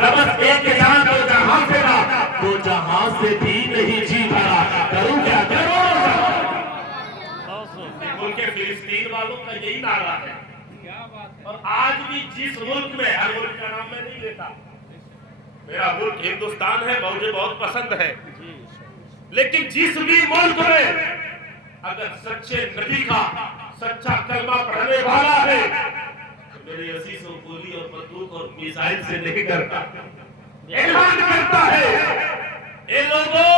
نہ بس ایک جان دو جہاں سے تھا، دو جہاں سے بھی نہیں جی بھرا، کروں کیا کروں؟ ملک فلسطین والوں کا یہی نعرہ ہے، اور آج بھی جس ملک میں، ہر ملک کا نام میں نہیں لیتا، میرا ملک ہندوستان ہے، مجھے بہت پسند ہے، لیکن جس بھی ملک میں اگر سچے نبی کا سچا کلمہ پڑھنے والا ہے تو میرے عزیزوں گولی اور بندوق اور میزائل سے نہیں کرتا، اعلان کرتا ہے اے لوگوں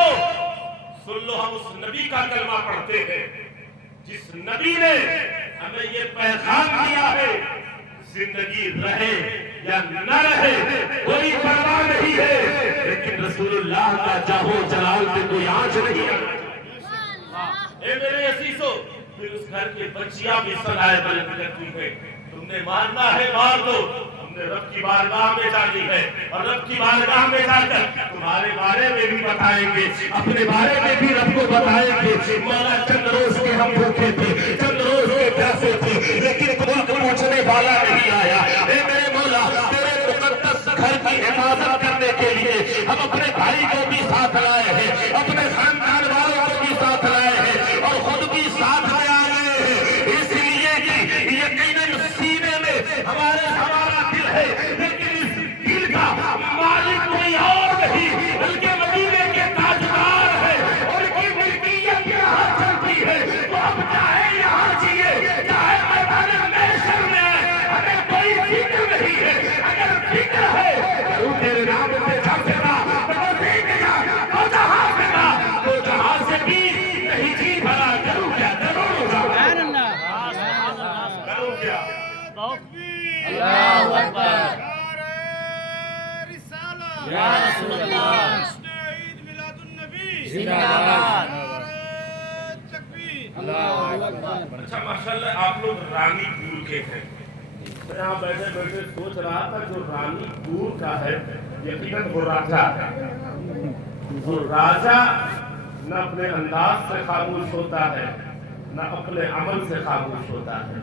سن لو، ہم اس نبی کا کلمہ پڑھتے ہیں جس نبی نے ہمیں یہ پیغام دیا ہے، زندگی رہے یا نہ رہے کوئی پرواہ نہیں ہے، لیکن رسول اللہ کا جاہو جلال پہ کوئی آنچ نہیں ہے۔ اے میرے عزیزو، پھر اس گھر کے بچیاں بھی صدائے بلند کرتی ہے، تم نے مارنا ہے مار دو، ہم نے رب کی بارگاہ میں جانی ہے، اور رب کی بارگاہ میں جا کر تمہارے بارے میں بھی بتائیں گے، اپنے بارے میں بھی رب کو بتائیں گے، مولا چند روز کے ہم بھوکے تھے، چند روز کے پیاسے تھے، لیکن کوئی پوچھنے والا نہیں آیا۔ اے میرے مولا، تیرے مقدس گھر کی حفاظت کرنے کے لیے ہم اپنے بھائی کو بھی ساتھ لائے ہیں، اپنے خاندان والوں کو بھی ساتھ لائے ہیں، اور خود بھی ساتھ میں آ گئے ہیں، اس لیے کہ یقیناً سینے میں ہمارا دل ہے، لیکن اس دل کا مالک کوئی اور نہیں بلکہ مدینے کے تاجدار ہے، اور کی ملکیت یہاں چلتی ہے، تو اب چاہے یہاں جیے چاہے میدان محشر میں، ہمیں کوئی فکر نہیں ہے، اگر فکر ہے تو تیرے نام سے جھانکنا، تو دیکھ جا تو جہاں سے گا تو جہاں سے بھی نہیں جی بھرا، کروں کیا کروں کروں کیا؟ اللہ اکبر، یا رسول اللہ، عید میلاد النبی، زندہ باد، اللہ اکبر۔ اچھا ماشاءاللہ آپ لوگ رانی پور کے ہیں، میں یہاں بیٹھے بیٹھے سوچ رہا تھا جو رانی پور کا ہے یقیناً وہ راجہ ہے، اور راجہ نہ اپنے انداز سے خاموش ہوتا ہے نہ اپنے عمل سے خاموش ہوتا ہے۔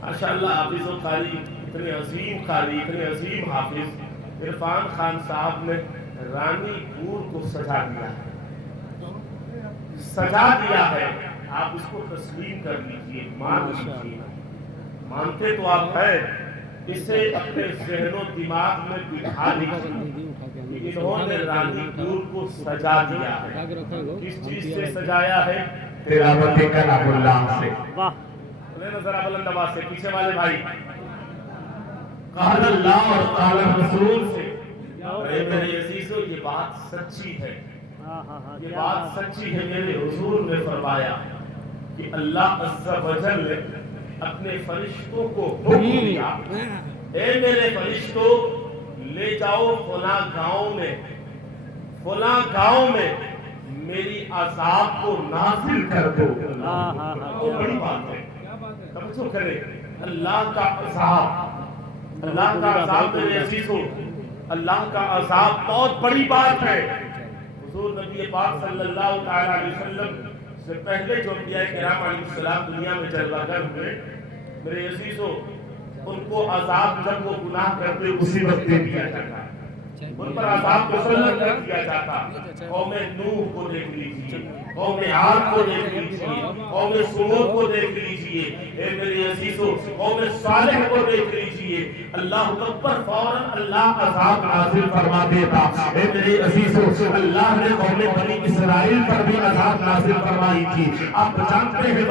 ماشاءاللہ حافظ و قاری، اتنے عظیم قاری، اتنے عظیم حافظ عرفان خان صاحب نے رانی پور کو سجا دیا ہے، سجا دیا ہے، آپ اس کو تسلیم کر لیجئے، مان لیجئے، مانتے تو آپ ہیں، اسے اپنے ذہن و دماغ میں بٹھا لیجئے کہ انہوں نے رانی پور کو سجا دیا ہے۔ کس چیز سے سجایا ہے؟ تلاوت کلام اللہ سے۔ انہیں نظر بلند آواز سے، پیچھے والے بھائی، قال اللہ اور قال رسول سے۔ اے میرے عزیزو، یہ بات سچی ہے، یہ بات سچی ہے، میرے حضور نے فرمایا کہ اللہ عز و جل نے اپنے فرشتوں کو حکم دیا، اے میرے فرشتوں لے جاؤ فلاں گاؤں میں، فلاں گاؤں میں میری عذاب کو نازل کر دو۔ وہ بڑی بات ہے، توجہ کریں، اللہ کا عذاب، اللہ کا عذاب میرے عزیزوں، اللہ کا عذاب بہت بڑی بات ہے۔ حضور نبی پاک صلی اللہ تعالیٰ علیہ وسلم سے پہلے جو انبیاء کرام علیہ السلام دنیا میں جلوہ گر ہوئے، میرے عزیزوں ان کو عذاب جب وہ گناہ کرتے اسی وقت دے دیا جاتا، ان پر عذاب مسلط کر دیا جاتا۔ قوم نوح کو دیکھ لیجئے، قوم عاد کو دیکھ لیجئے، قوم سمود کو دیکھ لیجئے، اے میرے عزیزوں قوم صالح کو دیکھ لیجئے، اللہ اکبر، فوراً اللہ عذاب نازل فرما دیتا۔ اے میرے عزیزوں اللہ نے قوم بنی اسرائیل پر بھی عذاب نازل فرمائی تھی۔ آپ جانتے ہیں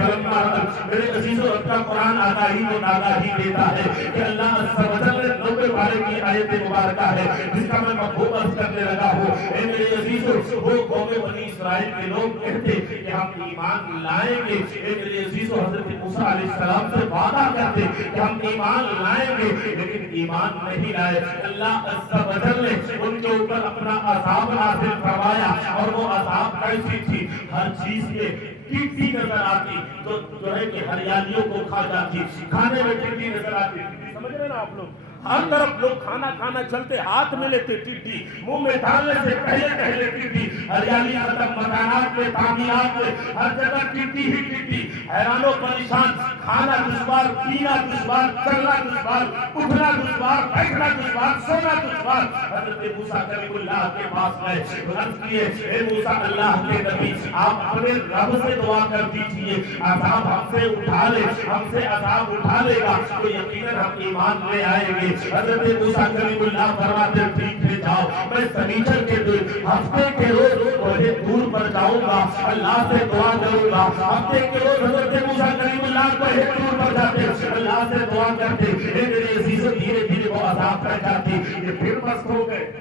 میرے عزیزوں رب کا قرآن آگاہی کو آگاہی دیتا ہے کہ اللہ عز و جل نے 90 پارے کی آیت مبارکہ ہے جس کا میں مفہوم عرض کرنے لگا ہوں۔ اے میرے عزیزوں وہ قوم بنی اسرائیل کے لوگ کہتے کہ ہم ایمان لائیں گے، اے میرے عزیزوں حضرت موسیٰ علیہ السلام سے وعدہ کرتے کہ ہم ایمان لائیں گے، لیکن ایمان نہیں لائے۔ اللہ عز و جل نے ان کے اوپر اپنا عذاب نازل فرمایا، اور وہ عذاب کیسی تھی؟ ہر چیز میں ٹڈی نظر آتی تو جو ہے کہ ہریالیوں کو کھا جاتی، کھانے میں ٹڈی نظر آتی، سمجھ رہے نا آپ لوگ؟ ہر طرف لوگ کھانا کھانا چلتے ہاتھ میں لیتے ٹڈی، منہ میں ڈالنے سے پہلے ٹڈی، ہریالی ختم، مکانات میں، تعمیرات میں، ہر جگہ ٹڈی ہی ٹڈی، حیران و پریشان، کھانا دشوار، پینا دشوار، چلنا دشوار، اٹھنا دشوار، بیٹھنا دشوار، سونا دشوار۔ حضرت موسیٰ کلیم اللہ کے پاس گئے، عرض کیے اے موسیٰ اللہ کے نبی، آپ اپنے رب سے دعا کر دیجئے عذاب ہم سے اٹھا لے، ہم سے عذاب اٹھا لے گا تو یقیناً ہم ایمان لے آئیں گے۔ حضرت موسیٰ کلیم اللہ فرماتے ٹھیک ہے جاؤ، میں سنیچر کے دن ہفتے کے روز بڑے دور پر جاؤں گا، اللہ سے دعا کروں گا۔ ہفتے کے روز حضرت موسیٰ کلیم اللہ بڑے دور پر جاتے، اللہ سے دعا کرتے، اے میرے عزیزو دھیرے دھیرے وہ عذاب پہ جاتی، یہ پھر مست ہو گئے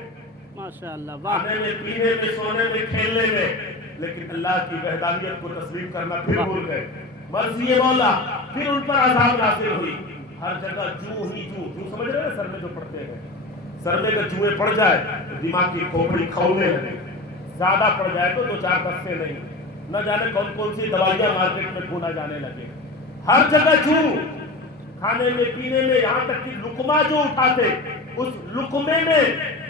ماشاءاللہ، کھانے میں، پینے میں، سونے میں، کھیلنے میں، لیکن اللہ کی وحدانیت کو تسلیم کرنا پھر بھول گئے۔ مرضی مولا، پھر ان پر عذاب نازل ہوئی، ہر جگہ جو سمجھ رہے ہیں سر میں جو پڑتے ہیں، سر میں اگر جوئیں پڑ جائے تو دماغ کی کھوپڑی کھولنے لگے، زیادہ پڑ جائے تو 2-4 بستے نہیں، نہ جانے کون سی دوائیاں مارکیٹ میں ڈھونڈا جانے لگے، ہر جگہ جو، کھانے میں، پینے میں، یہاں تک کہ لقمہ جو اٹھاتے اس لقمے میں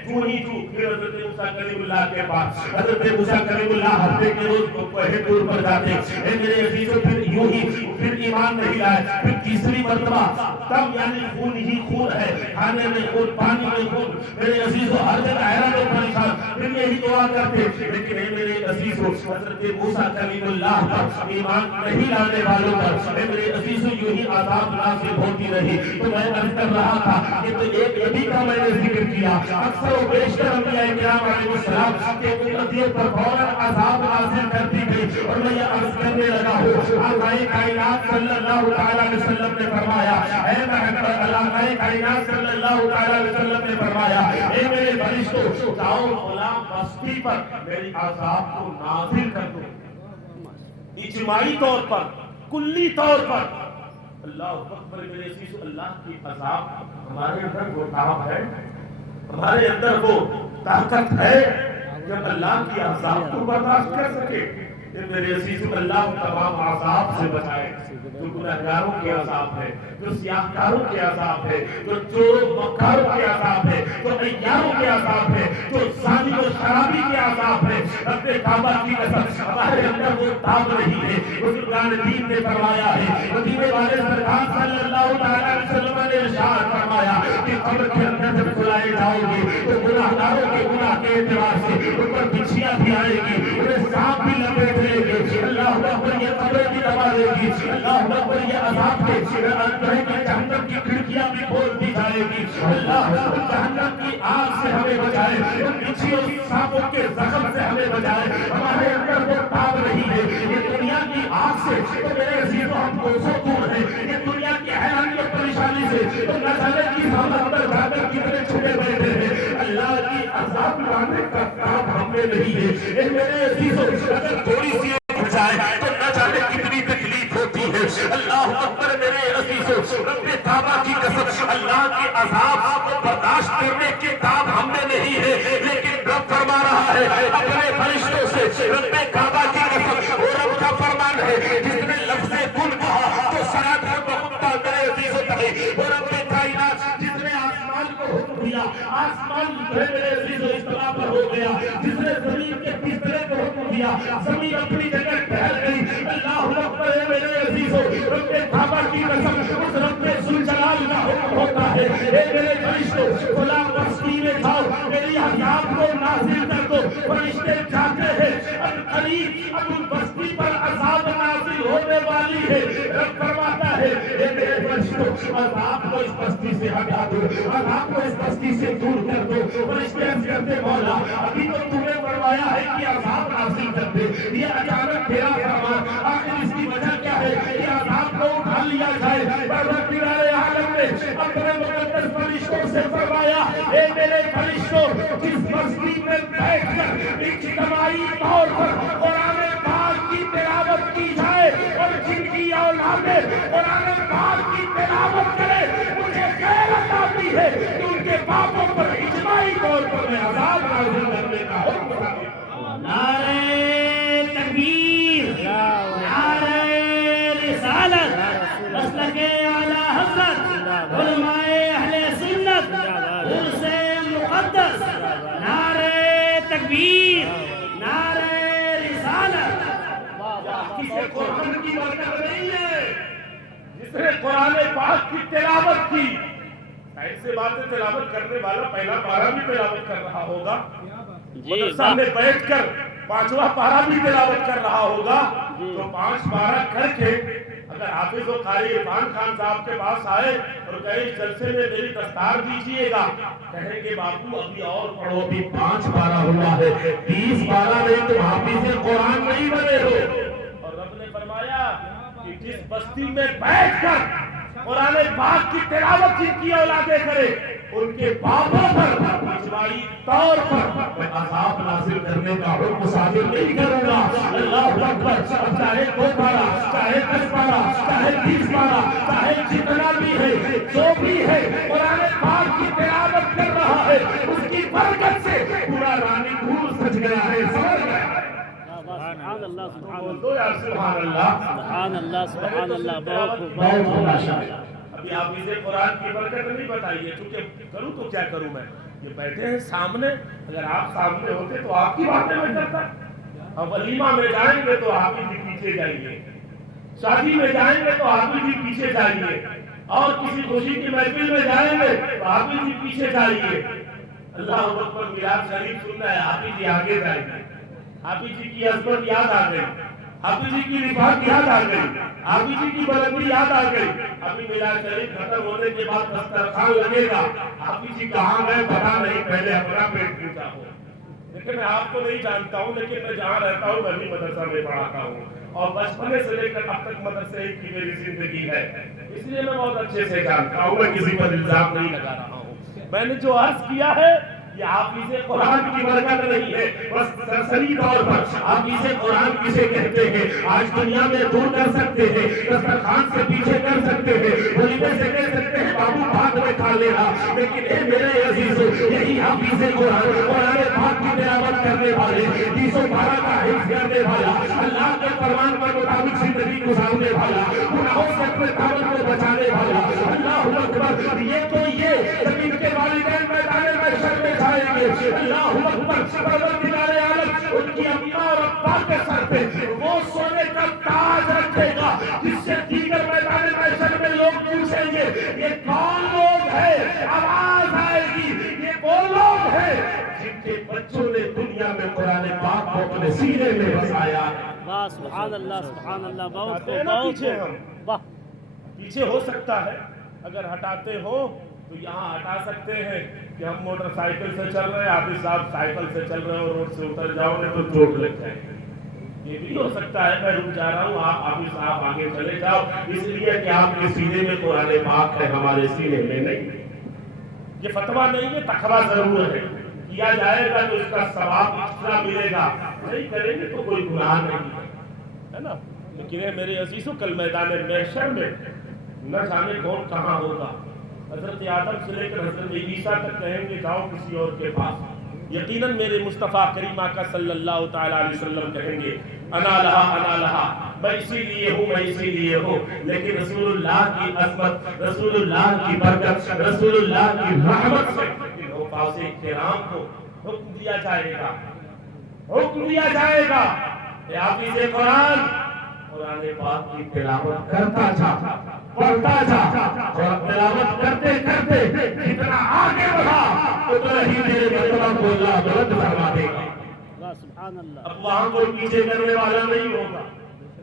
جو ہی جو۔ پھر حضرت موسیٰ کلیم اللہ کے پاس، حضرت موسیٰ کلیم اللہ ہفتے کے روز کوہ طور پر جاتے، اے میرے عزیزو پھر یوں ہی، پھر ایمان نہیں لائے، پھر تیسری مرتبہ تب یعنی خون ہی خون ہے، کھانے میں خون، پانی میں خون، میرے عزیزو ہر جگہ حیران و پریشان، پھر یہی دعا کرتے، لیکن اے میرے عزیزو حضرت موسیٰ کلیم اللہ پر ایمان نہیں لانے والوں پر اے میرے عزیزو یوں ہی عذاب نازل ہوتی رہی۔ تو میں عرض کر رہا تھا کہ تو ایک ابھی کا میں نے ذکر کیا، اکثر و بیشتر انبیاء کرام علیہ السلام کے امتیت پر فوراً عذاب نازل کرتی گئی، اور میں یہ عرض کرنے لگا ہوں آقائے کائنات صلی اللہ تعالیٰ علیہ وسلم نے فرمایا، اے محمد آقائے کائنات صلی اللہ تعالیٰ علیہ وسلم نے فرمایا، اے میرے فرشتوں جاؤ فلاں بستی پر میری عذاب کو نازل کر دو، اجتماعی طور پر، کلی طور پر۔ اللہ اکبر، میرے عزیزو اللہ کی عذاب ہمارے اندر وہ طاقت ہے، ہمارے اندر وہ طاقت ہے جب اللہ کی عذاب کو برداشت کر سکے۔ میرے عزیزو اللہ تمام عذاب سے بچائے، جو گناہگاروں کے عذاب ہے، جو سیاہکاروں کے عذاب ہے، جو چور مکاروں کے عذاب ہے، جو عیاروں کے عذاب ہے، جو زانی و شرابی کے عذاب ہے۔ رب کعبہ کی قسم ہمارے اندر وہ تاب نہیں ہے۔ بزرگان دین نے فرمایا ہے، مدینے والے سرکار صلی اللہ علیہ وسلم نے ارشاد فرمایا کہ قبر کے اندر جب بلائے جاؤ گے تو گناہگاروں کے گناہ کے اعتبار سے ان پر بچھیاں بھی آئے گی، انہیں سانپ بھی لپیٹ لے گے، اللہ اکبر یہ قبر بھی دبا دے گی، اللہ اکبر یہ عذاب کے اندر کی جہنم کی کھڑکیاں بھی کھول دی جائے گی۔ اللہ جہنم کی آگ سے ہمیں بچائے، ان بچھیوں سانپوں کے زخم سے ہمیں بچائے۔ ہمارے اندر وہ تاب نہیں ہے، یہ دنیا کی آگ سے تو میرے عزیزو ہم کو سو دور ہے، یہ دنیا کی حیرانی اور پریشانی سے تو نہ جانے کی ہم اندر جا کر کتنے چھپے بیٹھے ہیں۔ اللہ کی عذاب لانے کا کام ہم میں نہیں ہے۔ اے میرے عزیزو اگر تھوڑی سی جائے تو نہ جانے کتنی تکلیف ہوتی ہے۔ اللہ اکبر، میرے عزیزو رب کعبہ کی قسم اللہ کے عذاب کو برداشت کرنے کے کام ہم میں نہیں ہے، لیکن رب فرما رہا ہے اپنے فرشتوں سے، رب کعبہ کی قسم وہ رب کا فرمان ہے جس نے لفظ کن کہا تو سرات ہے بہتا میرے عزیزو کہے، وہ رب کائنات جس نے آسمان کو حکم دیا، آسمان میرے عزیزو استوا پر ہو گیا، جس نے زمین کے بسترے کو حکم دیا، زمین اپنی جگہ ٹھہر گئی۔ اللہ اکبر ہے میرے عزیزو رب کعبہ کی قسم اس رب ذوالجلال کا حکم ہوتا ہے، اے میرے فرشتوں فلاں بستی میں جاؤ میری عذاب کو نازل کر دو۔ فرشتے جاتے ہیں، اب قریب اب ان بستی پر عذاب نازل ہونے والی ہے۔ رب فرماتا ہے اے میرے فرشتوں عذاب کو اس بستی سے ہٹا دو، عذاب کو اس بستی سے دور کر دو۔ فرشتے عرض کرتے مولا ابھی تو تم نے فرمایا ہے کہ عذاب نازل کر دے، یہ اچانک تیرا فرمان، آخر اس کی وجہ کیا ہے؟ یہ عذاب کو اٹھا لیا جائے۔ پروردگار عالم نے اپنے مقدس فرشتوں سے فرمایا اے میرے فرشتوں جس بستی میں بیٹھ کر اجتماعی طور پر قرآن پاک کی تلاوت کی جائے اور جن کی اولادیں قرآن پاک کی تلاوت کرے، مجھے غیرت آتی ہے کہ ان کے باپوں پر اجتماعی طور پر میں عذاب نازل کرنے کا حکم دیا۔ نعرہ تکبیر، نعرہ رسالت، مسلک اعلی حضرت، علماء اہل سنت مقدس، نعرہ تکبیر، نعرہ رسالت۔ کسی قرآن کی برکت نہیں ہے جس نے قرآن پاک کی تلاوت کی، ظاہر سی بات ہے تلاوت کرنے والا پہلا پارہ بھی تلاوت کر رہا ہوگا، مدرسہ میں بیٹھ کر پانچواں پارہ بھی تلاوت کر رہا ہوگا، تو 5 پارہ کر کے اگر حافظ و قاری عرفان خان صاحب کے پاس آئے اور کہیں اس جلسے میں میری دستار دیجئے گا، کہیں گے باپو ابھی اور پڑھو، ابھی 5 پارہ ہوا ہے، 20 پارہ میں تم حافظ قرآن نہیں بنے ہو۔ اور رب نے فرمایا کہ جس بستی میں بیٹھ کر قرآن پاک کی تلاوت جن کی اولادیں کرے ان کے باپوں پر اجماعی طور پر میں عذاب نازل کرنے کا حکم صادر نہیں کروں گا۔ اللہ اکبر، چاہے 2 پارہ، چاہے 10 پارہ، چاہے 20 پارہ، چاہے جتنا بھی ہے، جو بھی ہے قرآن پاک کی تلاوت کر رہا ہے، اس کی برکت سے پورا رانی پور سج گیا ہے، سمجھ گیا۔ سبحان اللہ، سبحان اللہ، تو یار سبحان اللہ، سبحان اللہ، سبحان اللہ، بہت خوب، بہت بہت خوب، خوب۔ ماشاءاللہ۔ ابھی حافظ قرآن کی برکت نہیں بتائیے، کیونکہ کروں تو کیا کروں میں، یہ بیٹھے ہیں سامنے، اگر آپ سامنے ہوتے تو آپ کی باتیں میں کرتا۔ اب ولیمہ میں جائیں گے تو حافظ جی پیچھے جائیے، شادی میں جائیں گے تو حافظ جی پیچھے جائیے، اور کسی خوشی کی محفل میں جائیں گے تو حافظ جی پیچھے جائیے۔ اللہ اکبر، میلاد شریف سننا ہے، حافظ جی آگے جائیے۔ حافظ جی کی عظمت یاد آ گئی، حافظ جی کی رفعت یاد آ گئی، حافظ جی کی بلندی یاد آ گئی۔ ابھی میلاد شریف ختم ہونے کے بعد دسترخوان لگے گا، حافظ جی کہاں گئے پتا نہیں، پہلے اپنا پیٹ پوچھا ہو۔ لیکن میں آپ کو نہیں جانتا ہوں، لیکن میں جہاں رہتا ہوں میں بھی مدرسہ میں پڑھاتا ہوں، اور بچپنے سے لے کر اب تک مدرسے کی میری زندگی ہے، اس لیے میں بہت اچھے سے جانتا ہوں، میں کسی پر الزام نہیں لگا رہا ہوں۔ میں نے جو عرض کیا ہے یہ حافظ قرآن کی برکت نہیں ہے، بس سرسری طور پر حافظ قرآن کسے کہتے ہیں آج دنیا میں دور کر سکتے ہیں، دسترخوان سے پیچھے کر سکتے ہیں، ولیمے سے کہہ سکتے ہیں بابو بھاگ میں کھا لینا، لیکن اے میرے عزیزو، یہی حافظ قرآن، قرآن پاک کی تلاوت کرنے والے، 20 پارہ کا حفظ کرنے والا، اللہ کے فرمان پر مطابق زندگی گزارنے والا، گناہوں سے اپنے دامن کو بچانے والا، اللہ اکبر، یہ تو یہ زمین کے والدین میدان محشر میں جائیں گے، اللہ اکبر، پروردگار عالم ان کی اماں اور ابا کے سر پہ وہ سونے کا تاج رکھے گا جس سے دیگر میدان محشر میں لوگ پوچھیں گے یہ کون لوگ ہیں، آواز آئے گی یہ وہ لوگ ہیں جن کے بچوں نے دنیا میں قرآن پاک کو اپنے سینے میں بسایا ہے۔ واہ، سبحان اللہ، سبحان اللہ، بہت خوب، بہت خوب، واہ۔ پیچھے ہو سکتا ہے، اگر ہٹاتے ہو تو یہاں ہٹا سکتے ہیں کہ ہم موٹر سائیکل سے چل رہے ہیں، حافظ صاحب سائیکل سے چل رہے ہیں اور روڈ سے اتر جاؤ گے تو چوٹ لگ جائے گی، یہ بھی ہو سکتا ہے میں رک جا رہا ہوں، آپ حافظ صاحب آگے چلے جاؤ، اس لیے کہ آپ کے سینے میں قرآن پاک ہے، ہمارے سینے میں نہیں۔ یہ فتویٰ نہیں ہے، تقویٰ ضرور ہے، کیا جائے گا تو اس کا ثواب ایکسٹرا ملے گا، نہیں کریں گے تو کوئی گناہ نہیں ہے نا۔ لیکن میرے عزیزوں کل میدان محشر میں نہ جانے کون کہاں ہوگا، حضرت آدم سے لے کر حضرت عیسیٰ تک کہیں گے جاؤ کسی اور کے پاس، یقیناً میرے مصطفیٰ کریم آقا صلی اللہ تعالیٰ علیہ وسلم کہیں گے انا لہا، میں اسی لیے ہوں، میں اسی لیے ہوں، لیکن رسول اللہ کی عظمت، رسول اللہ کی برکت، رسول اللہ کی رحمت سے ان حفاظ کرام کو حکم دیا جائے گا، حکم دیا جائے گا کہ حافظ قرآن قرآن پاک کی تلاوت کرتا جا، پڑھتا جا، اور تلاوت کرتے کرتے جتنا آگے بڑھا اتنا ہی میرے مرتبہ کو اللہ بلند فرما دے گا۔ واہ، سبحان اللہ۔ اب وہاں کوئی پیچھے کرنے والا نہیں ہوگا،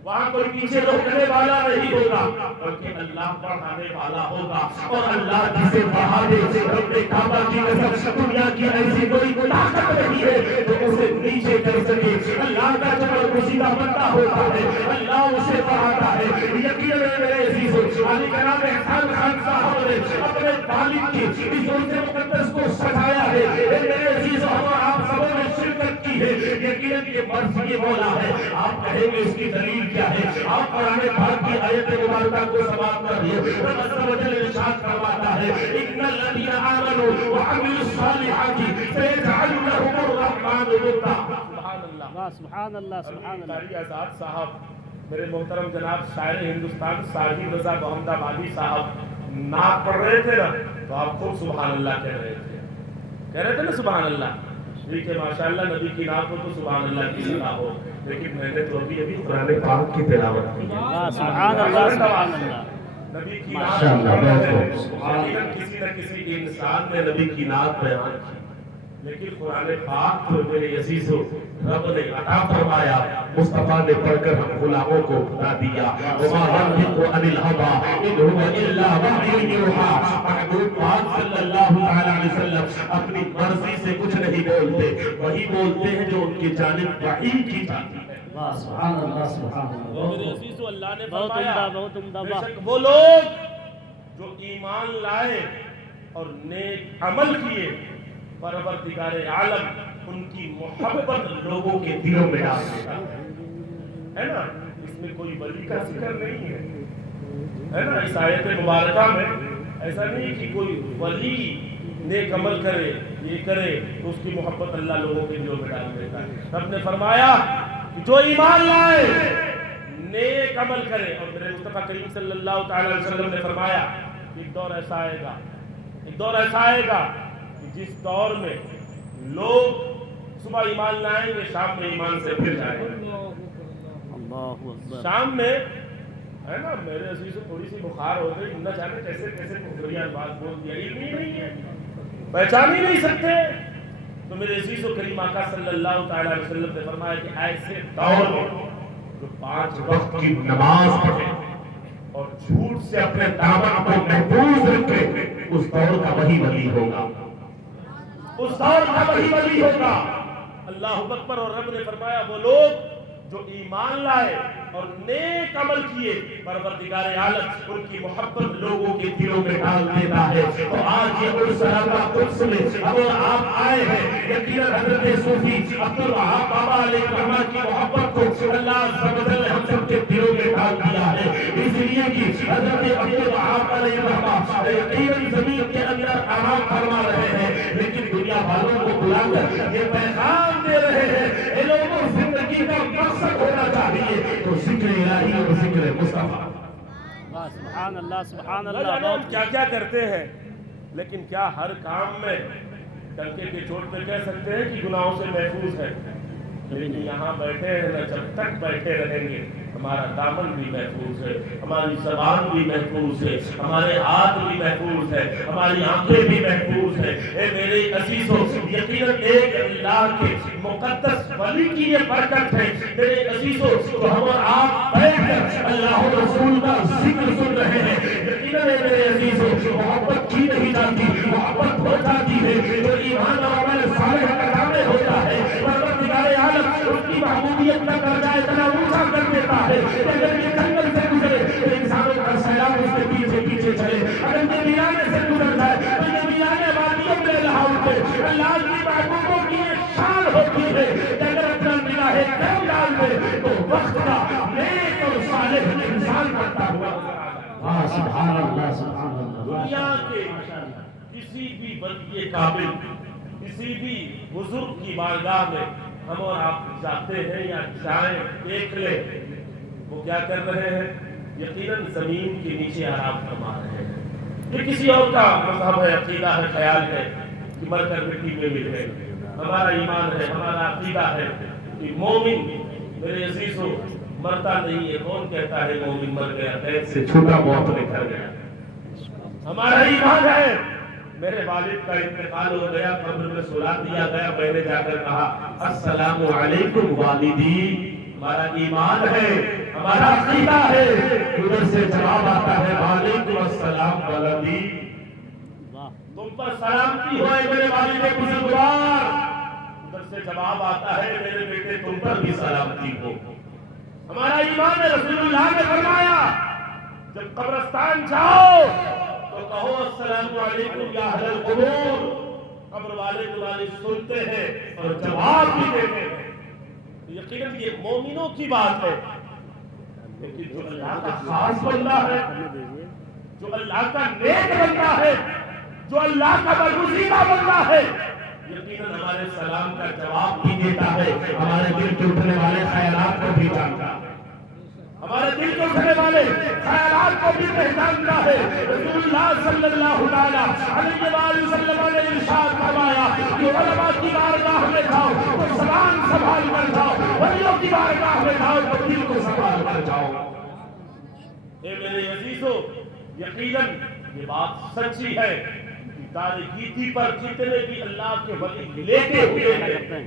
وہاں کوئی پیچھے روکنے والا نہیں ہوگا، بلکہ اللہ بڑھانے والا ہوگا، اور اللہ جسے بڑھا دے، رب کعبہ کی قسم دنیا کی ایسی کوئی طاقت نہیں ہے جو اسے نیچے کر سکے۔ اللہ کا جب گزیدہ بندہ ہوتا ہے اللہ اسے بڑھاتا ہے۔ یقین ہے میرے عزیزو، علی جناب احسان خان صاحب نے اپنے والد کی اس روز مقدس کو سجایا ہے، میرے عزیزو ہم اور آپ سبوں نے شرکت کی ہے، یقین یہ مرض یہ مولا ہے۔ آپ کہیں گے اس کی دلیل کیا ہے؟ آپ قرآن پاک کی آیت مبارکہ کو سماعت کریے، رب عز و جل ارشاد فرماتا ہے ان الذین آمنوا وعملوا الصالحات سيجعل لهم الرحمن ودا۔ سبحان اللہ، واہ، سبحان اللہ، سبحان اللہ۔ قاری آزاد صاحب، میرے محترم جناب شاعر ہندوستان ساجد رضا محمد آبادی صاحب نعت پڑھ رہے تھے نا، تو آپ خود سبحان اللہ کہہ رہے تھے، کہہ رہے تھے نا سبحان اللہ، ٹھیک ہے ماشاءاللہ نبی کی نام کو تو سبحان اللہ کی صدا ہو، لیکن میں نے تو ابھی قرآن پاک کی تلاوت کی ہے۔ سبحان اللہ سبحان اللہ، نبی کی نام کسی نہ کسی انسان نے نبی کی نام بیان کی، لیکن قرآن پاک کو میرے عزیزو رب نے عطا فرمایا، مصطفیٰ نے پڑھ کر ہم غلاموں کو بتا دیا، وَمَا يَنطِقُ عَنِ الْهَوَىٰ إِنْ هُوَ إِلَّا وَحْيٌ يُوحَىٰ۔ محبوب پاک صلی اللہ علیہ وسلم اپنی مرضی سے کچھ نہیں بولتے، وہی بولتے ہیں جو ان کی جانب وحی کی جاتی ہے۔ سبحان اللہ سبحان اللہ، میرے عزیزو اللہ نے بہت فرمایا عمدہ بہت عمدہ، بے شک وہ لوگ جو ایمان لائے اور نیک عمل کیے، پروردگار عالم ان کی محبت لوگوں کے دلوں میں ڈال دیتا ہے نا۔ اس میں کوئی ولی کا ذکر نہیں ہے نا، اس آیت مبارکہ میں ایسا نہیں کہ کوئی ولی نیک عمل کرے، یہ کرے تو اس کی محبت اللہ لوگوں کے دلوں میں ڈال دیتا ہے۔ رب نے فرمایا کہ جو ایمان لائے نیک عمل کرے، اور میرے مصطفیٰ کریم صلی اللہ تعالی علیہ وسلم نے فرمایا کہ ایک دور ایسا آئے گا کہ جس دور میں لوگ صبح ایمان لائیں گے، شام میں ایمان سے پھر جائیں گے۔ اللہ اکبر، شام میں ہے نا میرے عزیزو تھوڑی سی بخار ہو گئی، نہ جانے کیسے کفریہ بات بول دیا، علم ہی نہیں ہے، پہچان ہی نہیں سکتے۔ تو میرے عزیزو کریم آقا صلی اللہ تعالی علیہ وسلم نے فرمایا کہ ایسے دور میں جو 5 وقت کی نماز پڑھے اور جھوٹ سے اپنے دامن کو محفوظ رکھے، اس دور کا وہی ولی ہوگا، اس دور کا وہی ولی ہوگا۔ اللہ اکبر۔ اور رب نے فرمایا وہ لوگ جو ایمان لائے اور نیک عمل کیے، پروردگار عالم ان کی محبت لوگوں کے دلوں میں ڈال دیتا ہے۔ تو آج یہ عرصہ قدس میں اب آپ آئے ہیں، یقیناً حضرت صوفی عبدالوہاب بابا علیہ الرحمہ کی محبت کو اللہ عز و جل ہم سب کے دلوں میں ڈال دیا ہے، اس لیے کہ حضرت عبدالوہاب علیہ الرحمہ یقیناً زمین کے اندر آرام فرما رہے ہیں، لیکن دنیا والوں کو بلا کر یہ پیغام دے رہے ہیں اے لوگوں، زندگی کا مقصد ہونا چاہیے تو ذکر الہی اور ذکر مصطفیٰ۔ سبحان اللہ سبحان اللہ اللہ، جانے ہم کیا کیا کرتے ہیں، لیکن کیا ہر کام میں ڈنکے کے چوٹ پہ کہہ سکتے ہیں کہ گناہوں سے محفوظ ہے؟ لیکن یہاں بیٹھے ہیں نا، جب تک بیٹھے رہیں گے ہمارا دامن بھی محفوظ ہے، ہماری زبان بھی محفوظ ہے، ہمارے ہاتھ بھی محفوظ ہے، ہماری آنکھیں بھی محفوظ ہے۔ اے میرے عزیزو، یقیناً ایک اللہ کے مقدس ولی کی یہ برکت ہے میرے عزیزو، تو ہم اور آپ بیٹھ کر اللہ رسول کا ذکر سن رہے ہیں۔ یقیناً میرے عزیزو، محبت کی نہیں جاتی، محبت ہو جاتی ہے تو ایمان اور عمل صالح کا کام ہوتا ہے۔ پروردگار عالم اس کی محبوبیت کا درجہ اتنا اونچا کر دیتا ہے کہ اگر یہ جنگل سے گزرے تو انسانوں کا سیلاب اس کے پیچھے پیچھے چلے، اگر یہ ویرانے سے گزر جائے تو یہ ویرانے وادیوں میں رہا اٹھے۔ اللہ کی محبوبوں کی یہ شان ہوتی ہے کہ اگر اپنا نگاہ کرم ڈال دے تو وقت کا نیک اور صالح انسان بنتا ہوا۔ سبحان اللہ سبحان اللہ، دنیا کے کسی بھی ولی کامل، کسی بھی بزرگ کی بارگاہ میں ہم اور آپ جاتے ہیں یا جائیں، دیکھ لیں وہ کیا کر رہے ہیں، یقیناً زمین کے نیچے آرام فرما رہے ہیں۔ یہ کسی اور کا مذہب ہے، عقیدہ ہے، خیال ہے کہ مر کر مٹی میں مل گئے۔ ہمارا ایمان ہے، ہمارا عقیدہ ہے کہ مومن میرے عزیزو مرتا نہیں ہے۔ کون کہتا ہے مومن مر گیا؟ قید سے چھوٹا وہ اپنے گھر گیا۔ ہمارا ایمان ہے میرے والد کا انتقال ہو گیا، قبر میں سلا دیا گیا، میں نے جا کر کہا السلام علیکم والدی۔ ہمارا ایمان ہے، ہمارا عقیدہ ہے، ادھر سے جواب آتا ہے وعلیکم السلام والدی۔ تم پر سلامتی ہو اے میرے والد بزرگوار، ادھر سے جواب آتا ہے میرے بیٹے تم پر بھی سلامتی ہو۔ ہمارا ایمان ہے، رسول اللہ نے فرمایا جب قبرستان جاؤ تو کہو السلام علیکم یا اہل القبور۔ قبر والے تمہاری سنتے ہیں اور جواب بھی دیتے ہیں۔ یقیناً یہ مومنوں کی بات ہے، لیکن جو اللہ کا خاص بندہ ہے، جو اللہ کا نیک بندہ ہے، جو اللہ کا برگزیدہ بندہ ہے، یقیناً ہمارے سلام کا جواب بھی دیتا ہے، ہمارے دل کے اٹھنے والے خیالات کو بھی جانتا ہے۔ ہمارے دل کو کھڑے والے خیالات کو بھی پہچانتا ہے. رسول اللہ صلی اللہ علیہ وسلم نے ارشاد فرمایا کہ علماء کی بارگاہ میں جاؤ تو زبان سنبھال کر جاؤ, ولیوں کی بارگاہ میں جاؤ تو دل کو سنبھال کر جاؤ. اے میرے عزیزو, یقیناً یہ بات سچی ہے کہ تاریخی پر جتنے بھی اللہ کے ولی لیتے ہوئے ہیں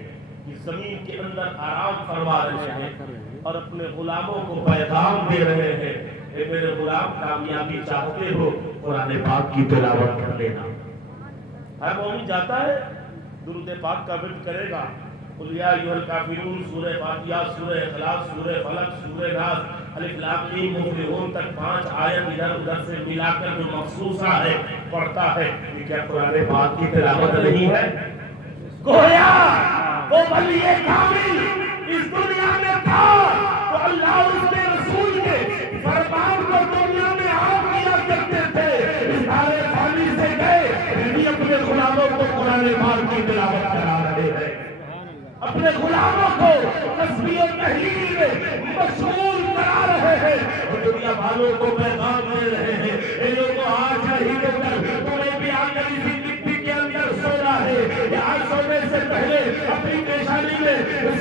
اس زمین کے اندر آرام فرما رہے ہیں اور اپنے غلاموں کو پیغام دے رہے ہیں. اے میرے غلام, کامیابی چاہتے ہو قرآن پاک کی تلاوت کر لینا. ہر مومن جاتا ہے درود پاک کا ورد کرے گا, قل یا ایھا الکافرون, سورہ فاتحہ, سورہ اخلاص, سورہ فلق, سورہ ناس, الف لام میم مفلحون تک 5 آیت ادھر ادھر سے ملا کر جو مخصوصہ ہے پڑھتا ہے. یہ کیا قرآن پاک کی تلاوت نہیں ہے؟ گویا وہ ولی کامل اس دنیا میں تھا تو اللہ اس کے رسول کے فرمان کو دنیا میں عام کیا کرتے تھے. اظہار فانی سے گئے بھی اپنے غلاموں کو قرآن پاک کی تلاوت کرا رہے ہیں, اپنے غلاموں کو تسبیح و تحلیل میں مشغول کرا رہے ہیں اور دنیا والوں کو پیغام دے رہے ہیں. اے لوگوں, آج ہی تمہیں بھی آ کر اسی مٹی کے اندر سونا ہے. آج سونے سے پہلے اپنی پیشانی میں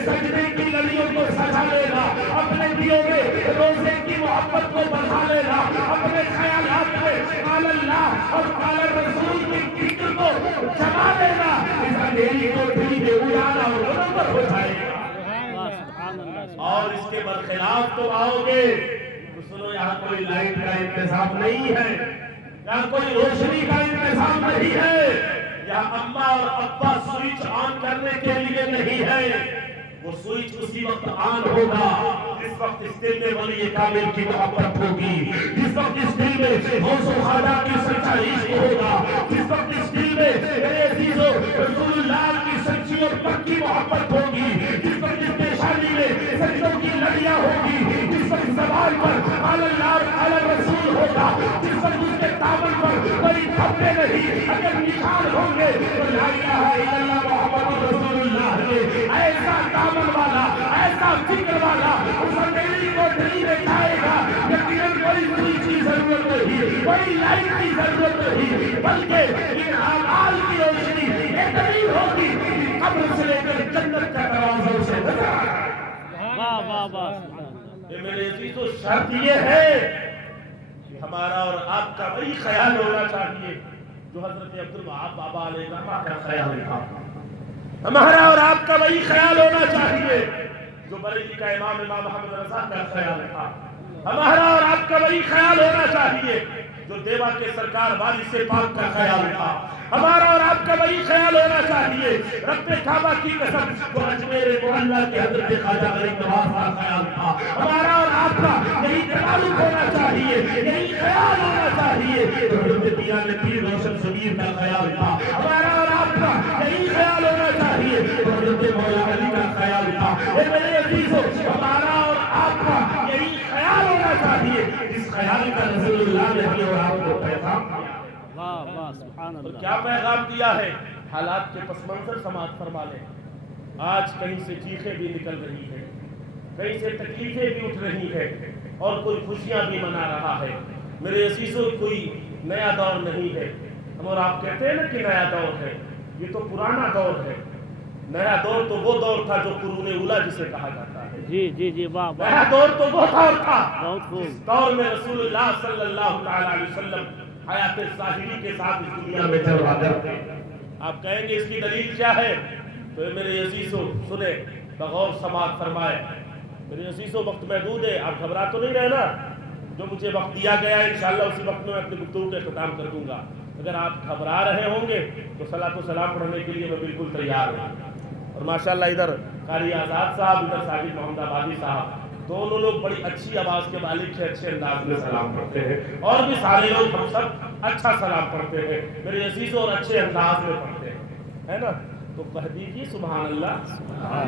سجدے کی گلیوں کو سجا لینا, اپنے دیوں میں روزے کی محبت کو بڑھا لینا, اپنے خیالات میں قال اللہ اور قال رسول کی فکر کو جما لینا. اس اندھیری کوٹھی میں اجالا اور منور ہو جائے گا. اور اس کے برخلاف تو آؤ گے تو سنو, یہاں کوئی لائٹ کا انتظام نہیں ہے, یہاں کوئی روشنی کا انتظام نہیں ہے, یہاں اماں اور ابا سوئچ آن کرنے کے لیے نہیں ہے. وہ سوئچ اسی وقت آن ہوگا جس وقت اس دل میں ولی کامل کی محبت ہوگی, جس وقت اس دل میں غوث و خواجہ کی سچا عشق ہوگا, جس وقت اس دل میں میرے عزیزو رسول اللہ کی سچی اور پکی محبت ہوگی, جس وقت اس پیشانی میں سجدوں کی لڑیاں ہوگی, جس وقت زبان پر قال اللہ اور قال رسول ہوگا, جس وقت اس کے دامن پر کوئی دھبے نہیں اگر نشان ہوں گے تو لا الہ الا اللہ محمد رسول اللہ نے ایسا دامن والا, ایسا فکر والا اس اندھیری کو دلی میں جائے گا. یقیناً کوئی سوئی کی ضرورت نہیں, کوئی لائٹ کی ضرورت نہیں, بلکہ ان اعمال کی روشنی اتنی ہوگی کہ قبر سے لے کر جنت کا دروازہ اسے نظر آئے گا. واہ واہ واہ. یہ میرے عزیزو, شرط یہ ہے کہ ہمارا اور آپ کا وہی خیال ہونا چاہیے جو حضرت عبدالوہاب بابا علیہ السلام کا خیال تھا. ہمارا اور آپ کا وہی خیال ہونا چاہیے جو بریلی کا امام محمد رضا کا خیال تھا. ہمارا اور آپ کا وہی خیال ہونا چاہیے جو دیوا کے سرکار والد سے پاک کا خیال تھا. ہمارا اور آپ کا وہی خیال ہونا چاہیے رب کعبہ کی قسم جو اجمیر معلیٰ کے حضرت خواجہ غریب نواز کا خیال تھا. ہمارا اور آپ کا یہی تعلق ہونا چاہیے, یہی خیال ہونا چاہیے جو حضرت دیان پیر روشن ضمیر کا خیال تھا. ہمارا اور آپ کا یہی خیال ہونا چاہیے جو حضرت مولا علی کا خیال تھا. اے میرے عزیزو, ہمارا اور آپ کا یہی خیال ہونا چاہیے جس خیال کا رسول اللہ نے ہمیں اور آپ کو پیغام دیا. واہ واہ, سبحان اللہ. کیا پیغام دیا ہے؟ حالات کے پس منظر سماعت فرما لیں. آج کہیں سے چیخیں بھی نکل رہی ہیں, کہیں سے تکلیفیں بھی اٹھ رہی ہیں اور کوئی خوشیاں بھی منا رہا ہے. میرے عزیزو, کوئی نیا دور نہیں ہے. ہم اور آپ کہتے ہیں نا کہ نیا دور ہے, یہ تو پرانا دور ہے. نیا دور تو وہ دور تھا جو قرون اولیٰ جسے کہا جاتا ہے. جی جی جی, واہ واہ. نیا دور تو وہ دور تھا بہت خوب. جس دور میں رسول اللہ صلی اللہ تعالی علیہ وسلم حیات ظاہری کے ساتھ اس دنیا میں چل رہا تھے. آپ کہیں گے اس کی دلیل کیا ہے؟ تو میرے عزیزو سنیں, بغور سماعت فرمائے. میرے عزیزو, وقت محدود ہے, آپ گھبرا تو نہیں رہنا. جو مجھے وقت دیا گیا ہے انشاءاللہ اسی وقت میں اپنی گفتگو کا اختتام کر دوں گا. اگر آپ گھبرا رہے ہوں گے تو صلاۃ و سلام پڑھنے کے لیے میں بالکل تیار ہوں. اور ماشاءاللہ ادھر قاری آزاد صاحب, ادھر ساجد محمد آبادی صاحب, دونوں لوگ بڑی اچھی آواز کے مالک ہیں, اچھے انداز میں سلام پڑھتے ہیں. اور بھی سارے لوگ ہم سب اچھا سلام پڑھتے ہیں میرے عزیزوں, اور اچھے انداز میں پڑھتے ہیں, ہے نا. تو کہہ دیجیے سبحان اللہ,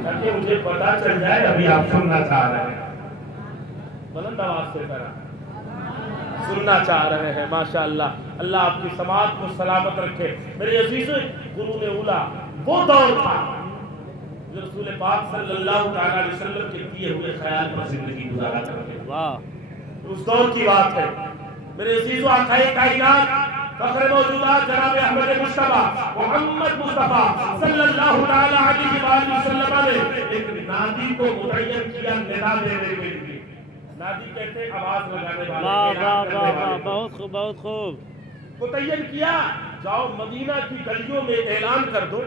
تاکہ مجھے پتہ چل جائے ابھی آپ سننا چاہ رہے ہیں. بلند آواز سے ذرا سننا چاہ رہے ہیں. ماشاءاللہ, اللہ آپ کی سماعت کو سلامت رکھے. میرے عزیزوں, قرون اولیٰ وہ دور تھا رسول پاک صلی اللہ تعالیٰ علیہ وسلم کے دیے ہوئے خیال پر زندگی گزارا کرتے ہیں. واہ اس دور کی بات ہے. میرے عزیزو آقائے کائنات فخر موجودات جناب احمد مصطفیٰ محمد مصطفیٰ صلی اللہ تعالیٰ علیہ وسلم نے ایک نادی کو متعین کیا ندا دینے کے لیے. نادی کہتے ہیں آواز لگانے والے، واہ اعلان واہ کرنے واہ والے. واہ بہت خوب بہت خوب. متعین کیا جاؤ مدینہ کی گلیوں میں اعلان کر دو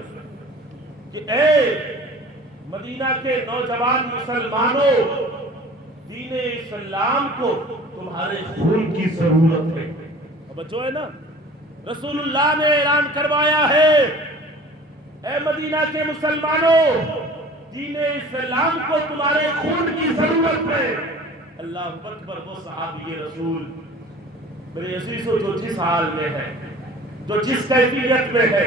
کہ اے مدینہ کے نوجوان مسلمانوں، دین اسلام کو تمہارے خون کی ضرورت ہے. اب بچو ہے نا، رسول اللہ نے اعلان کروایا ہے اے مدینہ کے مسلمانوں، دین اسلام کو تمہارے خون کی ضرورت ہے. اللہ اکبر. وہ صحابی رسول میرے عزیزو جو جس حال میں ہے، جو جس کیفیت میں ہے،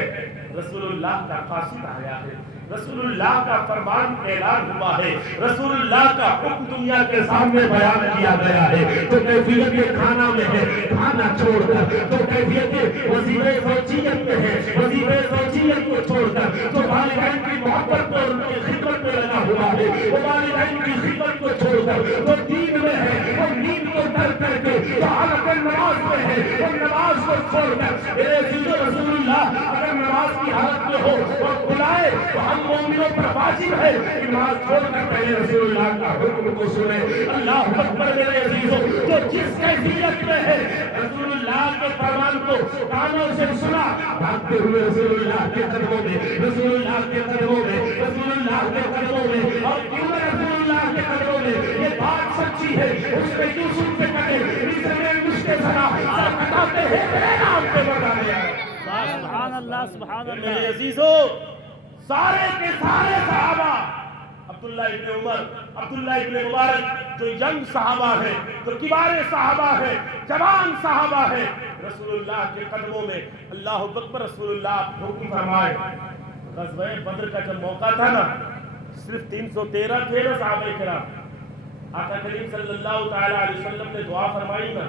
رسول اللہ کا قاصد آیا ہے، رسول اللہ کا فرمان اعلان ہوا ہے، رسول اللہ کا حکم دنیا کے سامنے بیان کیا گیا ہے. جو کیفیت کھانا میں ہے کھانا چھوڑ کر، جو کیفیت وظیفہ زوجیت میں ہے وظیفہ زوجیت کو چھوڑ کر، جو والدین کی محبت کو ان کی خدمت میں لگا ہوا ہے وہ والدین کی خدمت کو چھوڑ کر، جو دین میں ہے وہ نیند کو ترک کر کے، جو حالت نماز میں ہے وہ نماز کو چھوڑ کر. میرے عزیزو رسول اللہ اگر نماز کی حالت میں ہو اور بلائے تو ہم مومنوں پر واجب ہے نماز چھوڑ کر پہلے رسول اللہ کا حکم کو سنیں. اللہ اکبر. میرے عزیزو جو جس کیفیت میں ہے رسول اللہ کے فرمان کو کانوں سے سنا، بھاگتے ہوئے رسول اللہ کے قدموں میں، رسول اللہ کے قدموں میں، رسول اللہ کے قدموں میں. اور کیوں نہ رسول اللہ کے قدموں میں؟ یہ بات سچی ہے. اس میں یوسف کے قدم مصر میں مشتے سنا سر کٹاتے ہیں میرے نام پہ بتانے آئے. سبحان اللہ سبحان میرے اللہ. عزیزو سارے کے سارے صحابہ، عبداللہ ابن عمر، عبداللہ ابن مبارک، جو ینگ صحابہ ہیں، جو کبار صحابہ ہیں، جوان صحابہ ہیں، رسول اللہ کے قدموں میں. اللہ اکبر. رسول اللہ حکم فرمائے. غزوہ بدر کا جب موقع تھا نا، صرف 313 تھے نا صحابہ کرام. آقا کریم صلی اللہ تعالیٰ علیہ وسلم نے دعا فرمائی نا،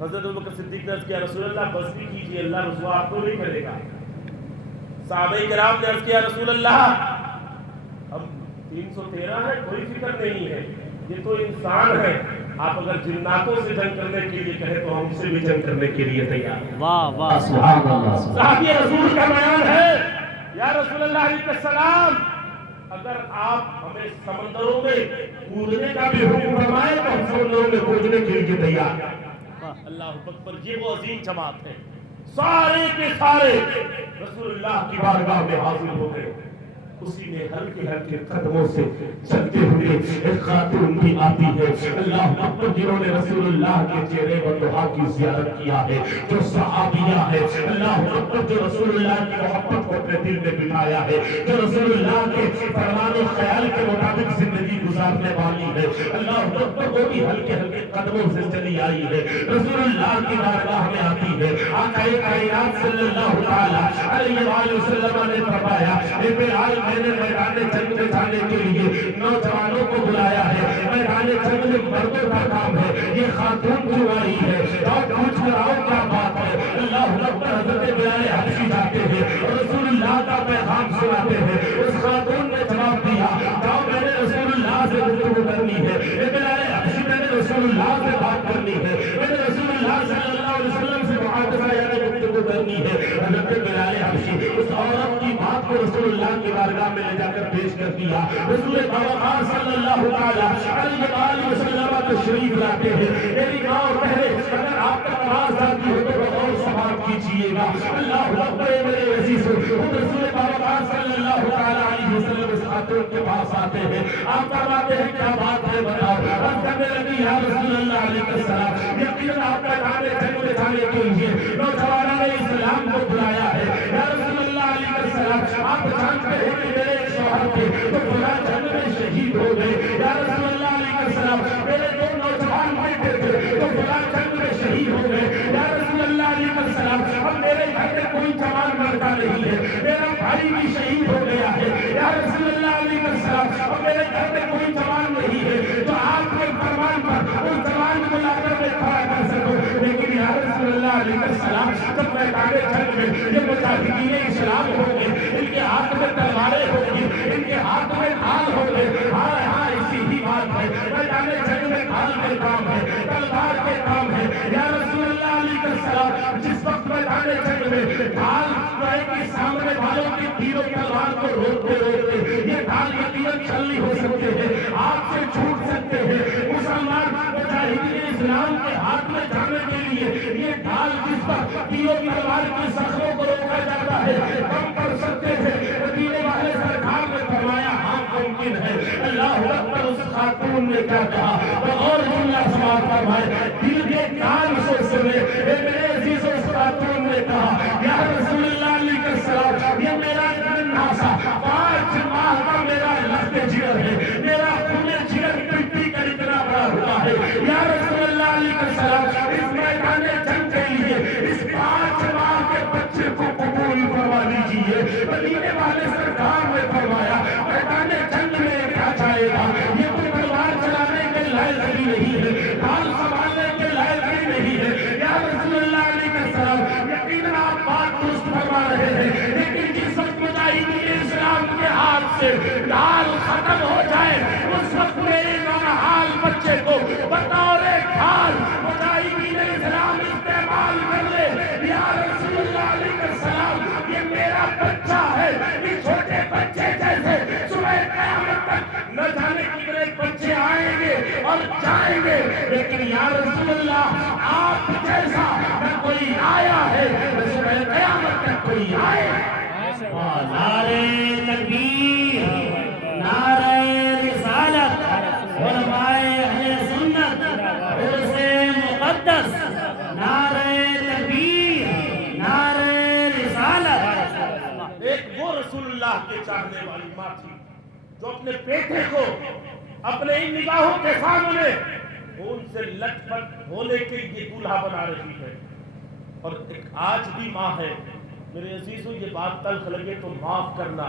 حضرت ابوبکر صدیق نے عرض کیا رسول اللہ بس بھی کیجیے، اللہ رسوا آپ کو نہیں کرے گا. صحابہ کرام نے عرض کیا رسول اللہ ہم 313 ہے، کوئی فکر نہیں ہے، یہ تو انسان ہے، آپ اگر جناتوں سے جنگ کرنے کے لیے کہیں تو ہم سے بھی جنگ کرنے کے لیے تیار ہیں. واہ واہ. سبحان اللہ. صحابی رسول کا بیان ہے یا رسول اللہ علیہ السلام اگر آپ ہمیں سمندروں میں کودنے کا بھی حکم فرمائے تو ہم سمندروں میں کودنے کے لیے تیار ہیں. اللہ اکبر. یہ وہ عظیم جماعت ہے. سارے کے سارے رسول اللہ کی بارگاہ میں حاضر ہو گئے. اسی میں ہلکے ہلکے قدموں سے چلتے ہوئے ایک خاتون بھی آتی ہے. اللہ اکبر. جنہوں نے رسول اللہ کے چہرے والضحا کی زیارت کیا ہے، جو صحابیہ ہے. اللہ اکبر. جو رسول اللہ کی محبت کو اپنے دل میں بٹھایا ہے، جو رسول اللہ کے فرمان و خیال کے مطابق زندگی گزارنے والی ہے. اللہ اکبر. وہ بھی ہلکے ہلکے قدموں سے چلی آئی ہے، رسول اللہ کی بارگاہ میں آتی ہے. آقا کائنات صلی اللہ علیہ وسلم نے فرمایا اے بلال میں نے میدان جنگ میں جانے کے لیے نوجوانوں کو بلایا ہے. میدان جنگ میں مردوں کا کام ہے، یہ خاتون کیوں آئی ہے؟ اور پوچھ کر آؤ کیا بات ہے. اللہ اکبر. حضرت بلال حبشی جاتے ہیں اور رسول اللہ کا پیغام سناتے ہیں. اس خاتون نے جواب دیا جاؤ میں نے رسول اللہ سے گفتگو کرنی ہے. اے بلال حبشی میں نے رسول اللہ سے بات کرنی ہے، میں نے رسول اللہ صلی اللہ علیہ وسلم سے محادثہ یعنی گفتگو کرنی ہے. حضرت بلال حبشی اس عورت کی بات کو رسول اللہ کی بارگاہ میں لے جا کر پیش کر دیا. رسول پاک صلی اللہ علیہ وسلم تشریف لاتے ہیں. میری ماں اور بہنیں اگر آپ کا نماز آتی ہو تو بغور سماعت کیجیے گا. اللہ اکبر. میرے عزیزو رسول پاک صلی اللہ علیہ وسلم اس خاتون کے پاس آتے ہیں. آپ فرماتے ہیں کیا بات ہے بتاؤ. عرض کرنے لگی یا رسول اللہ علیہ السلام یقیناً آپ کا جانے جنگ میں جانے کے لیے نوجوانوں نے اسلام کو بلایا ہے. یا رسول اللہ علیہ السلام آپ جانتے ہیں کہ میرے ایک شوہر تھے تو فلاں جنگ میں شہید ہو گئے. یا رسول اللہ علیہ السلام میرے دو نوجوان بھائی تھے تو فلاں جنگ میں شہید ہو گئے. یا رسول اللہ علیہ السلام اب میرے گھر میں کوئی جوان مرتا نہیں ہے، میرا بھائی بھی شہید ہو گیا ہے. یا رسول اللہ علیہ السلام اب میرے گھر میں کوئی جوان نہیں ہے تو آپ کے فرمان پر اس جوان کو لا کر میں کھڑا کر سکوں. لیکن یا رسول اللہ علیہ السلام جب میدان جنگ میں یہ مجاہدین اسلام ہوں گے، ان کے ہاتھ میں تلواریں ہوں گی، ان کے ہاتھ کے کام ہے، تلوار کے کام ہے۔ یا رسول اللہ علیہ السلام جس وقت میدان جنگ میں ڈھال کے سامنے والوں کے تیر و تلوار کو روکتے روکتے یہ ڈھال یقیناً چلنی ہو سکتے ہیں، آپ سے چھوٹ سکتے ہیں، مسلمان مجاہدین اسلام کے ہاتھ میں جانے کے لیے یہ ڈھال جس پر تیر و تلوار کی زخموں کو روکا جاتا ہے کم کر سکتے ہیں۔ مدینے والے سرکار نے فرمایا ہاں ممکن ہے۔ اللہ اکبر، اس خاتون نے کیا کہا اور جملہ سماعت فرمائے، دل کے کان سے سنے۔ میرے عزیز و اس خاتون نے کہا یا رسول اللہ علیہ السلام یہ میرا ننھا سا 5 ماہ کا میرا لخت جگر ہے، میرا خون جگر مٹی کا اتنا بڑا ہوا ہے۔ یا رسول اللہ علیہ السلام اس میدان جنگ کے لیے اس 5 ماہ کے بچے کو قبول فرما لیجیے۔ مدینے والے سرکار نے فرمایا میدان جنگ میں کیا جائے گا، یہ کوئی تلوار چلانے کے لائق بھی نہیں ہے، ڈھال سنبھالنے کے لائق بھی نہیں ہے۔ یا رسول اللہ علیہ السلام یقیناً آپ بات درست فرما رہے ہیں، لیکن جس وقت مجاہدین اسلام کے ہاتھ سے ڈھال ختم ہو جائے اس وقت میرے نونہال بچے کو بطور ڈھال مجاہدین اسلام استعمال کر لے۔ یا رسول اللہ علیہ السلام یہ میرا بچہ ہے، یہ چھوٹے بچے جیسے صبح قیامت تک نہ جانے کتنے بچے آئیں گے اور جائیں گے، لیکن یا رسول اللہ آپ جیسا نہ کوئی آیا ہے نہ صبح قیامت تک کوئی آئے۔ نعرہ تکبیر، نعرہ رسالت، علماء اہل سنت، عرس مقدس، نعرہ تکبیر، نعرہ رسالت۔ ایک وہ رسول اللہ کے چاہنے والی ماں تھی جو اپنے بیٹے کو اپنے ان نگاہوں کے سامنے خون سے لٹ پٹ ہونے کے لیے دولہا بنا رہی ہے، اور ایک آج بھی ماں ہے۔ میرے عزیزوں یہ بات تلخ لگے تو معاف کرنا،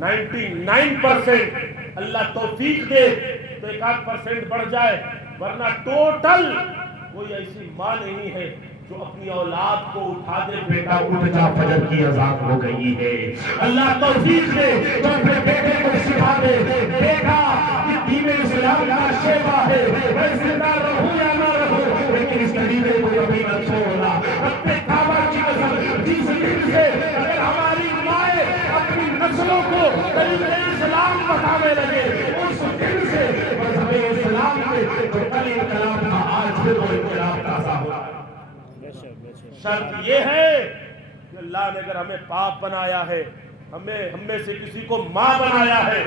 99% اللہ توفیق دے تو 1% بڑھ جائے، ورنہ ٹوٹل کوئی ایسی ماں نہیں ہے جو اپنی اولاد کو اٹھا دے بیٹا اٹھ جا فجر کی اذان ہو گئی ہے۔ اللہ توفیق دے تو اپنے بیٹے کو سکھا دے، بیٹا یہ دین اسلام کا شیوا ہے، میں زندہ رہوں یا نہ رہوں لیکن اس طریقے کو کبھی نہ چھوڑنا۔ اپنے کعبہ کی قسم جس دن سے اگر ہماری مائیں اپنی نسلوں کو طریقہ اسلام بتانے لگے اس دن سے مذہب اسلام میں جو کل انقلاب تھا آج پھر وہ انقلاب تازہ ہوا۔ شرط یہ ہے کہ اللہ نے اگر ہمیں پاک بنایا ہے، ہم میں سے کسی کو ماں بنایا ہے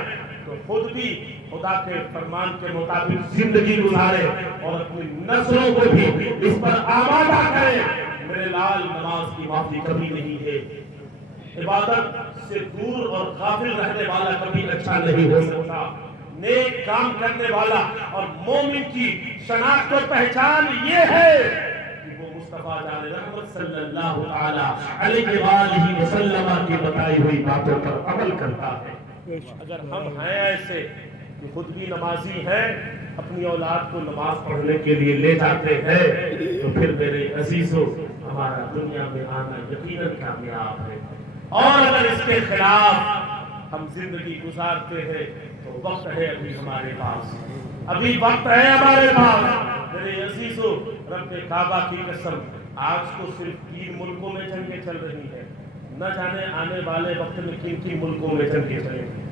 تو خود بھی خدا کے فرمان کے مطابق زندگی گزارے اور اپنی نسلوں کو بھی اس پر آمادہ کرے۔ میرے لال نماز کی معافی کبھی نہیں ہے، عبادت سے دور اور غافل رہنے والا کبھی اچھا نہیں ہو سکتا۔ نیک کام کرنے والا اور مومن کی شناخت و پہچان یہ ہے کہ وہ مصطفیٰ جان رحمت صلی اللہ علیہ وآلہ وسلم کی بتائی ہوئی باتوں پر عمل کرتا ہے۔ اگر ہم ہیں ایسے کہ خود بھی نمازی ہیں، اپنی اولاد کو نماز پڑھنے کے لیے لے جاتے ہیں، تو پھر میرے عزیزوں ہمارا دنیا میں آنا یقیناً کامیاب ہے۔ اور اگر اس کے خلاف ہم زندگی گزارتے ہیں تو وقت ہے ابھی ہمارے پاس، ابھی وقت ہے ہمارے پاس۔ میرے عزیزوں رب کعبہ کی قسم آج تو صرف 3 ملکوں میں جنگیں چل رہی ہیں، نہ جانے آنے والے وقت میں کن کن ملکوں میں جنگیں چلیں گی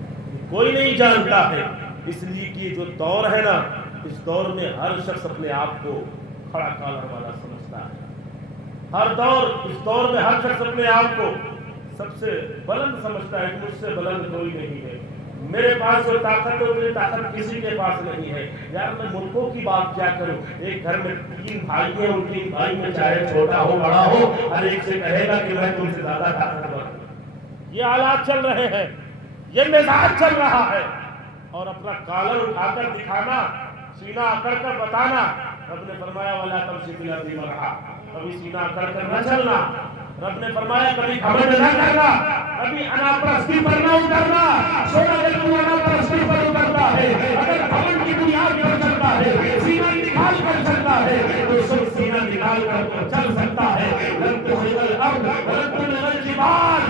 کوئی نہیں جانتا ہے۔ اس لیے کہ جو دور ہے نا، اس دور میں ہر شخص اپنے آپ کو کھڑا کالر والا سمجھتا ہے۔ اس دور میں ہر شخص اپنے آپ کو سب سے بلند سمجھتا ہے کہ مجھ سے بلند کوئی نہیں ہے، میرے پاس جو طاقت ہے میری طاقت کسی کے پاس نہیں ہے۔ یار میں ملکوں کی بات کیا کروں، ایک گھر میں 3 بھائی ہیں، ان 3 بھائی میں چاہے چھوٹا ہو بڑا ہو ہر ایک سے کہے گا کہ میں تم سے زیادہ طاقتور ہوں۔ یہ حالات چل رہے ہیں، یہ مزاج چل رہا ہے، اور اپنا کالر اٹھا کر دکھانا، سینہ اکڑ کر بتانا۔ رب نے فرمایا وَلَا تَمْشِ فِي الْأَرْضِ مَرْحًا، کبھی سینہ اکڑ کر نہ چلنا۔ رب نے فرمایا کبھی گھمنڈ نہ کرنا، کبھی انا پرستی پر نہ اترنا۔ سونا اگر تو انا پرستی پر اترتا ہے، اگر گھمنڈ کی بنیاد پر چلتا ہے، سینہ نکال کر چلتا ہے، تو سب سینہ نکال کر تو چل سکتا ہے۔ لن تخرج الارض ولن تبلغ الجبال،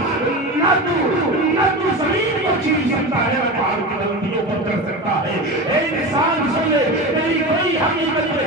نہ تو زمین کو چیر سکتا ہے، نہ پہاڑ کی بلندیوں پر کر سکتا ہے۔ اے انسان سن لے، میری کوئی حقیقت نہیں